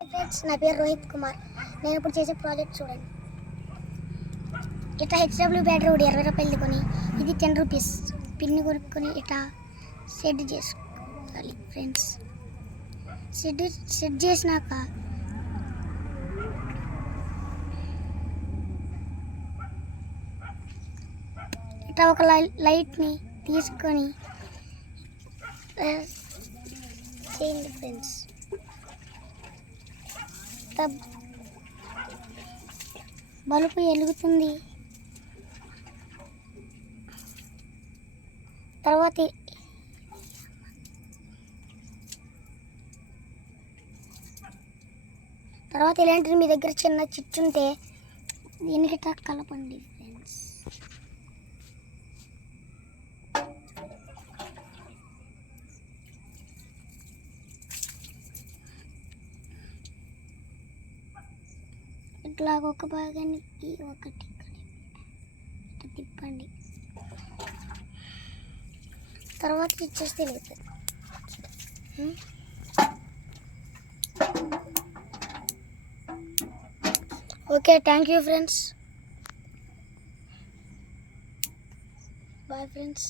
Friends నా పేరు రోహిత్ కుమార్. నేను ఇప్పుడు చేసే ప్రాజెక్ట్ చూడండి. ఇట్లా హెచ్డబ్ల్యూ బ్యాటరీ ఒకటి ఇరవై రూపాయలు కొని ఇది టెన్ రూపీస్ పిన్ని కొనుక్కొని ఇట్లా సెట్ చేసుకోవాలి ఫ్రెండ్స్ సెట్ సెట్ చేసినాక ఇట్లా ఒక లై- లైట్ని తీసుకొని చేయండి ఫ్రెండ్స్ తబ్ బలుపు ఎలుగుతుంది. తర్వాత తర్వాత ఇలాంటిది మీ దగ్గర చిన్న చిచ్చు ఉంటే దీనికి కలపండి ఫ్రెండ్స్ ఇట్లా ఒక భాగానికి ఒకటి ఇట్లా తిప్పండి. తర్వాత ఇచ్చేస్తే లేదు okay thank you friends. Bye friends.